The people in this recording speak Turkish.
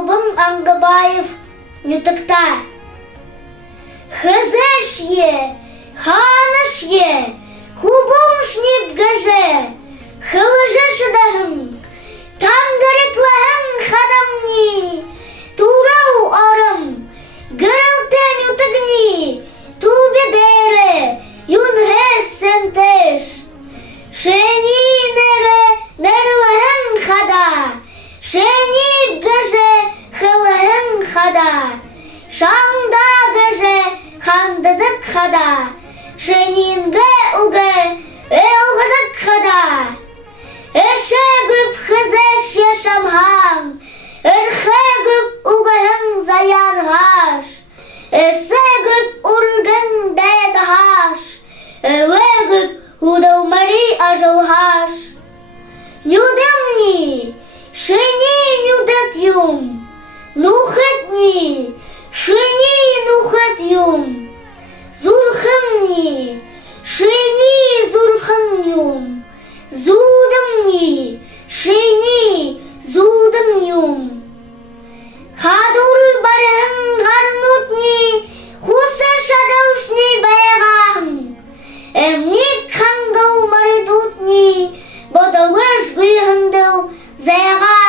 Albım Angabаев Nütükta. Хызеш ye, ханыш ye, хубом шнип гаже, хылыжыш дahım, tam gereklahın xadamni, turau arım, gırılten yutıgni, tu bedere, yun hessen teş. Şeni nere, nerlahın xada, şeni gаже, хылыhın xada, şamda gаже, Handadık xada, şeninge uge, elgıdık xada. Eşe güp hızeş yaşamhan, erhe güp ugehın zayarhaş. Ese güp urgın dedahaş, ele güp hudavmari ajılhaş. Nüdemni, şeni nüdet yum, nuhetni, şeni nuhet yum. Zurhımni, şeni zurhım yum. Zudımni, şeni zudım yum. Hadul barhım harmutni, husa şadavşni beğahım. Emnik hangav maridutni, bodavış gıyhındav zeyğahım.